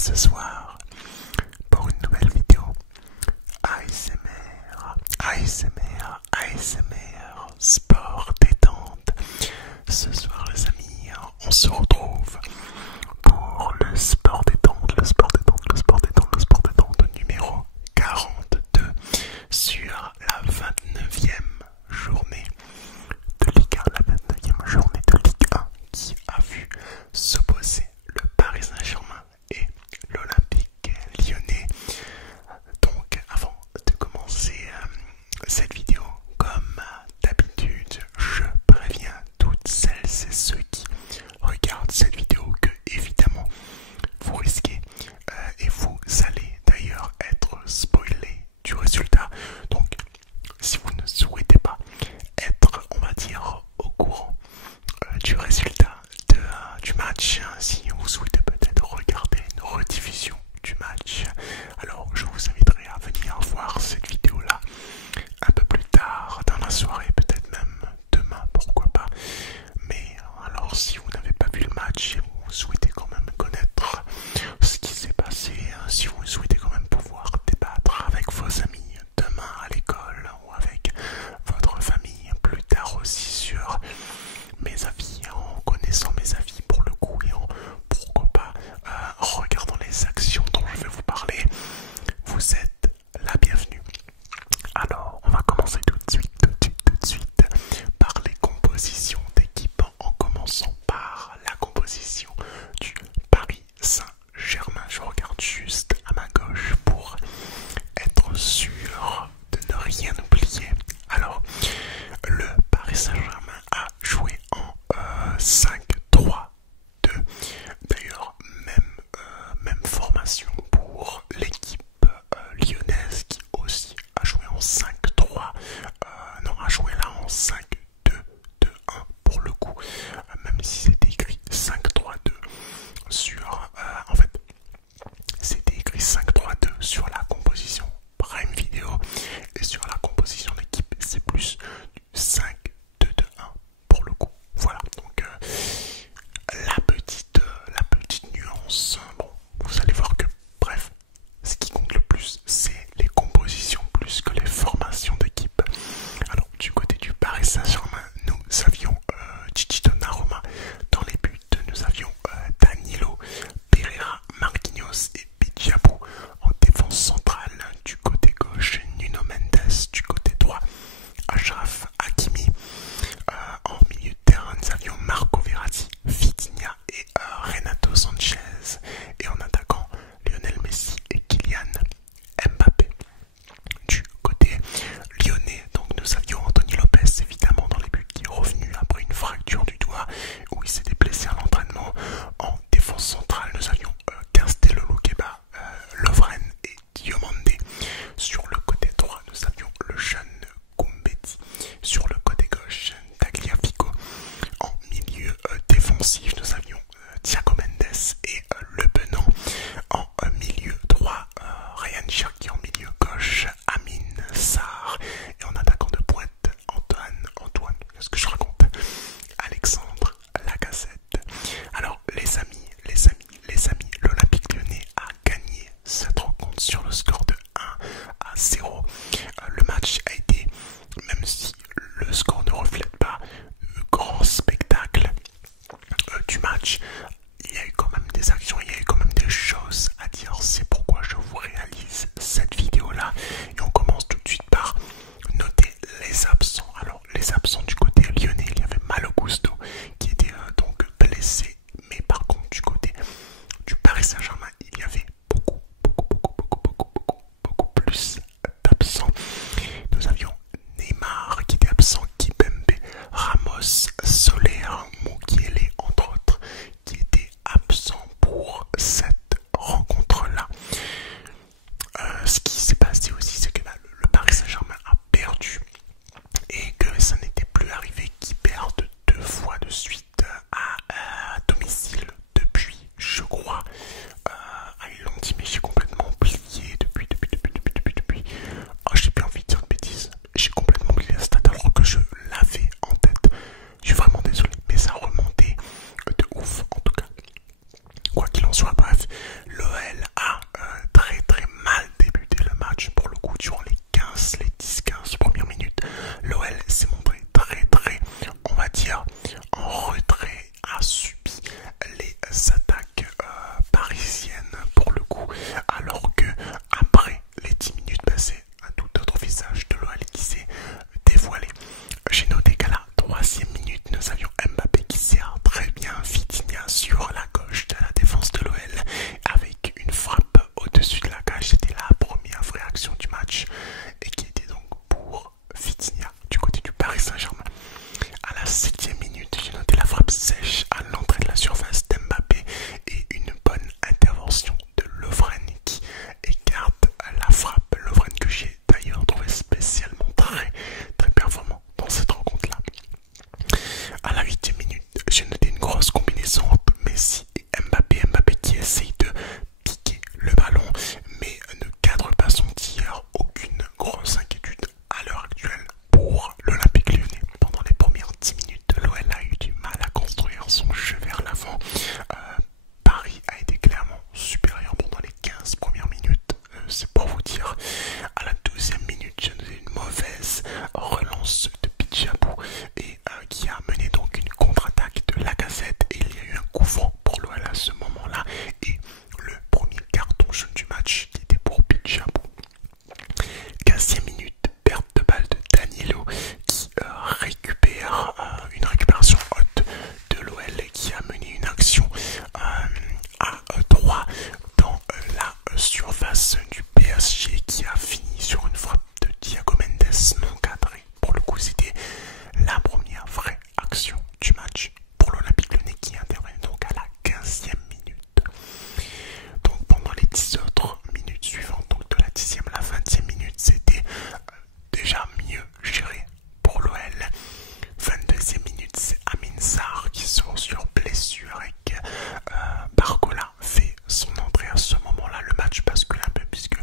ce soir pour une nouvelle vidéo ASMR, ASMR, ASMR, sport détente. Ce soir les amis, on se retrouve pour le sport détente, le sport détente, le sport détente, le sport détente numéro 42 sur la 29e journée de Ligue 1, la 29e journée de Ligue 1 qui a vu s'opposer le Paris Saint-Germain et l'Olympique Lyonnais. Donc avant de commencer cette vidéo, comme d'habitude, je préviens toutes celles et ceux qui regardent cette vidéo que évidemment vous risquez et vous allez d'ailleurs être spoilé du résultat. Donc si vous ne souhaitez pas être, on va dire, au courant du résultat du match, si vous souhaitez peut-être regarder une rediffusion du match, alors je vous inviterai à venir voir cette vidéo là un peu plus tard dans la soirée, peut-être même demain, pourquoi pas. Mais alors si vous n'avez pas vu le match et vous souhaitez quand même connaître ce qui s'est passé, si vous souhaitez quand même pouvoir débattre avec vos amis demain à l'école ou avec votre famille plus tard aussi sur mes avis, en connaissant mes avis pour le coup et en pourquoi pas regardant les actions dont je vais vous parler, vous êtes la bienvenue. Alors on va commencer tout de suite par les compositions d'équipe, en commençant par la composition du Paris Saint-Germain. Je regarde juste à ma gauche pour être sûr de ne rien oublier. Alors le Paris Saint-Germain a joué en 5-3-2. D'ailleurs même formation pour l'équipe lyonnaise qui aussi a joué en 5-3, non, a joué là en 5-2-2-1 pour le coup, même si c'était écrit 5-3-2 sur, en fait c'était écrit 5-3-2 sur la composition Prime Video, et sur la composition d'équipe c'est plus du 5-2-2-1 pour le coup. Voilà, donc la petite nuance. Bon, vous allez voir que bref, ce qui compte le plus c'est les compositions plus que les formations d'équipe. Alors du côté du Paris Saint-Germain, nous avions Gigi Donnarumma dans les buts, nous avions Danilo, Pereira, Marquinhos et Bidjabou en défense centrale. Du côté gauche, Nuno Mendes, du côté droit, Achraf Hakimi. En milieu de terrain, nous avions Marco Verratti, Vitinha et Renato Sanchez. Et en attaquant, Lionel Messi et Kylian Mbappé. Du côté lyonnais, donc nous avions Anthony Lopez évidemment dans les buts, qui est revenu après une fracture du doigt où il s'était blessé à l'entraînement. En défense centrale, nous avions Castello Luqueba, Lovren et Diomande. Sur le côté droit, nous avions le jeune Koumbedi. Sur le côté gauche, Tagliafico. En milieu défensif, nous avions Thiago Mendes et Le Penant. En milieu droit, Ryan Cherki. En milieu gauche, Amin Sarr. Et en attaquant de pointe, Antoine, qu'est-ce que je raconte, Alexandre Lacazette. Alors les amis, l'Olympique Lyonnais a gagné cette rencontre sur le score de 1-0. Le match a été, même si le score ne reflète pas le grand spectacle du match, il y a eu quand même des actions, il y a eu quand même des choses à dire. C'est pourquoi je vous réalise cette vidéo là, et on commence tout de suite par noter les absents. Alors les absents du côté lyonnais, il y avait Malo Gusto qui était donc blessé, mais par contre du côté du Paris Saint-Germain, il y avait beaucoup plus d'absents. Nous avions Neymar qui était absent, Kimpembe, Ramos, Soler, Mukiele entre autres qui étaient absents pour coup franc pour l'OL à ce moment-là et le premier carton jaune du match qui était pour Pichabou. 15e minute, perte de balle de Danilo qui récupère une récupération haute de l'OL qui a mené une action à 3 dans la surface du PSG qui a fini sur une frappe de Thiago Mendes non cadrée. Pour le coup, c'était la première vraie action du match pour l'Olympique Lyonnais qui intervient donc à la 15e minute. Donc pendant les 10 autres minutes suivantes, donc de la 10e à la 20e minute, c'était déjà mieux géré pour l'OL. 22e minute, c'est Amin Sarr qui sort sur blessure et que Barcola fait son entrée à ce moment-là. Le match bascule un peu puisque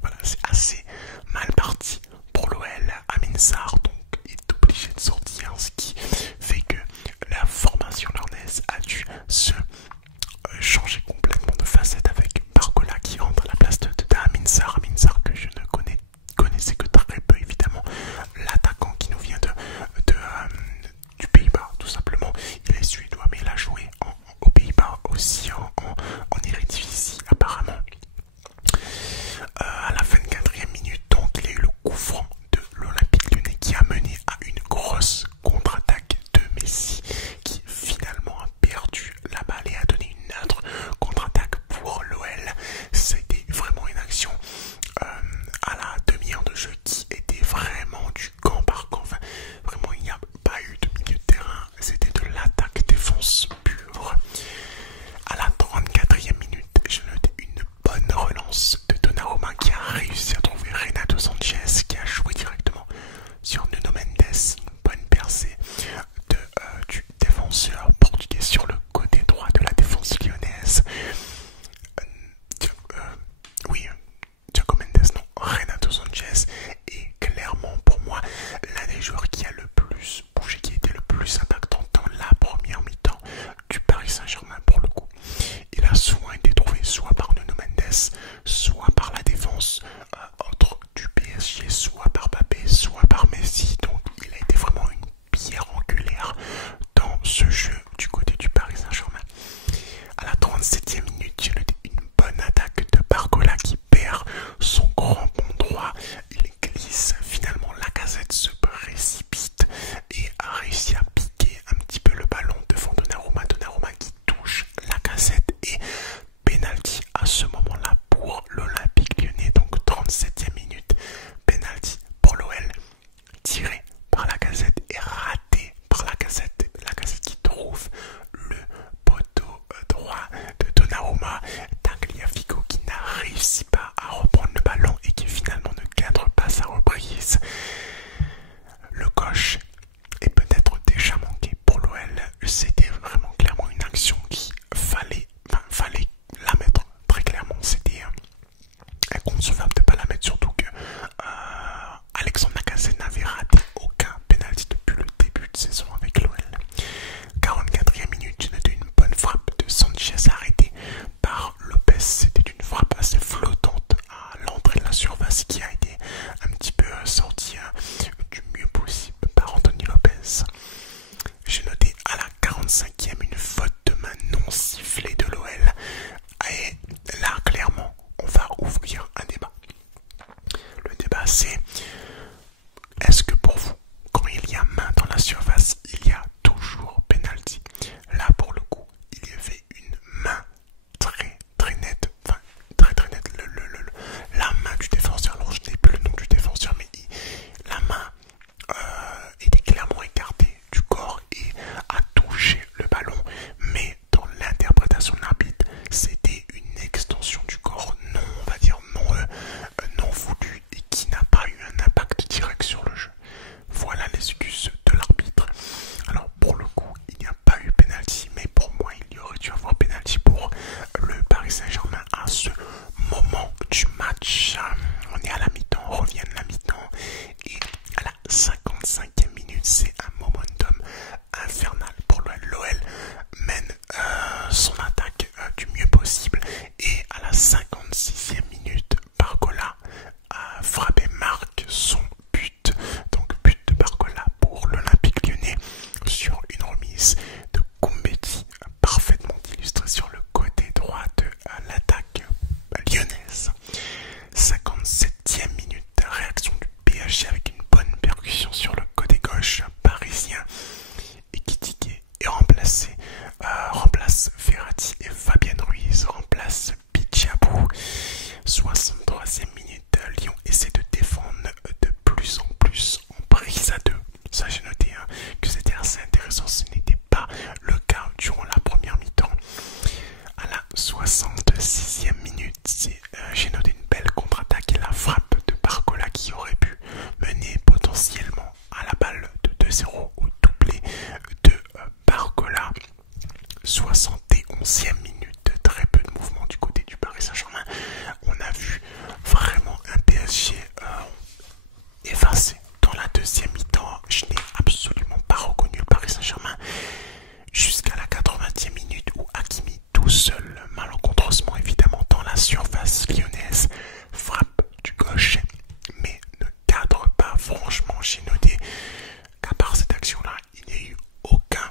voilà, c'est assez mal parti pour l'OL. Amin Sarr donc est obligé de sortir, ce qui fait que la formation lyonnaise a dû se changer complètement de facette avec Barcola qui rentre à la place de Amin Sarr. Amin Sarr que je ne connaissais que très peu évidemment, l'attaquant qui nous vient du Pays-Bas tout simplement. Il est suédois mais il a joué aux Pays-Bas aussi en Eredivisie apparemment. À la 24e minute donc il y a eu le coup franc de l'Olympique Lyonnais qui a mené à une grosse contre-attaque de Messi qui finalement a perdu la balle et a donné une autre contre-attaque pour l'OL. C'était vraiment une action à la demi-heure de jeu qui était vraiment du camp par camp. Enfin, vraiment il n'y a pas eu de milieu de terrain, c'était de l'attaque-défense pure. À la 34e minute, je notais une bonne relance de Donnarumma qui a réussi à trouver Renato Sanchez qui a joué directement sur Nuno Mendes. Une bonne percée du défenseur portugais sur le côté droit de la défense lyonnaise. Thiago Mendes, non, Renato Sanchez est clairement pour moi l'un des joueurs qui a le plus bougé, qui a été le plus impactant dans la première mi-temps du Paris Saint-Germain pour le coup. Il a souvent été trouvé soit par Nuno Mendes, soit par la défense autre du PSG, soit par Mbappé, soit par Messi. Donc il a été vraiment une pierre angulaire dans ce jeu du côté du Paris Saint-Germain. À la 37e minute, j'ai noté une bonne attaque de Barcola qui perd son crampon droit. Il glisse, finalement Lacazette se précipite et a réussi à piquer un petit peu le ballon devant Donnarumma. Donnarumma qui touche Lacazette et penalty à ce moment-là pour l'Olympique Lyonnais. Donc 37e minute, penalty pour l'OL, tiré par Lacazette et raté par Lacazette. Lacazette qui trouve 66e minute, j'ai noté une belle contre-attaque et la frappe de Barcola qui aurait pu mener potentiellement à la balle de 2-0 au doublé de Barcola. 71e minute, très peu de mouvement du côté du Paris Saint-Germain. On a vu vraiment un PSG effacé dans la deuxième mi-temps. Je n'ai absolument pas reconnu le Paris Saint-Germain jusqu'à la 80e minute où Hakimi tout seul, malencontreusement évidemment dans la surface lyonnaise, frappe du gauche mais ne cadre pas. Franchement, j'ai noté qu'à part cette action-là, il n'y a eu aucun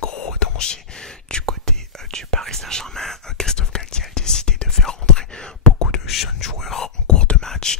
gros danger du côté du Paris Saint-Germain. Christophe Galtier a décidé de faire rentrer beaucoup de jeunes joueurs en cours de match.